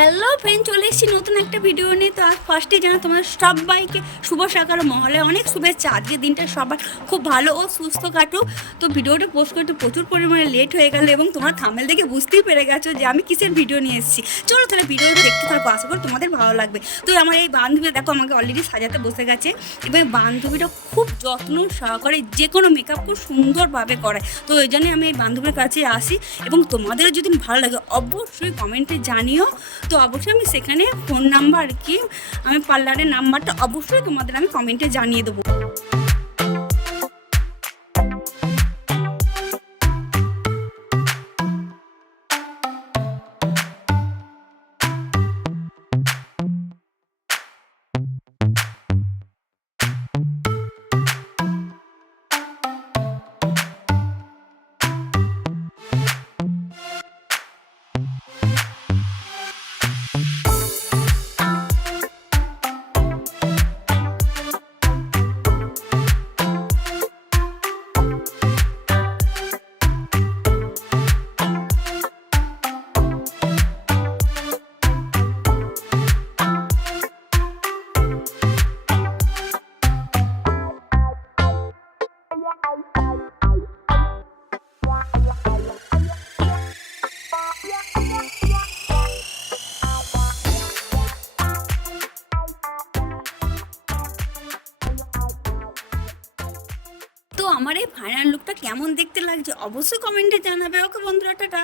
Hello friend চলে এসেছি নতুন একটা ভিডিও নিয়ে। তো আজ ফার্স্টে জানা তোমার সবাইকে শুভ সকাল মহলে অনেক শুভেচ্ছা। আজকের দিনটা সবার খুব ভালো ও সুস্থ কাটুক। তো ভিডিওটা পোস্ট করতে প্রচুর পরিমাণে লেট হয়ে গেল এবং তোমার থামেল দেখে বুঝতেই পেরে গেছো যে আমি কিসের ভিডিও নিয়ে এসেছি। চলো তাহলে ভিডিওটা দেখতে থাকো, আশা করি তোমাদের ভালো লাগবে। তো আমার এই বান্ধবী, দেখো, আমাকে অলরেডি সাজাতে বসে গেছে এবং বান্ধবীটা খুব যত্ন সহকারে যে কোনো মেকআপ খুব সুন্দরভাবে করে। তো এই জন্যই আমি এই বান্ধবীর কাছে আসি এবং তোমাদের যদি ভালো লাগে, অবশ্যই কমেন্টে জানিও। তো অবশ্যই আমি সেখানে ফোন নাম্বার কি, আমি পার্লারের নাম্বারটা অবশ্যই তোমাদের আমি কমেন্টে জানিয়ে দেবো। তো আমার এই ফাইনাল লুকটা কেমন দেখতে লাগছে? অবশ্যই কমেন্টে জানাবে। ওকে বন্ধুরা টাটা।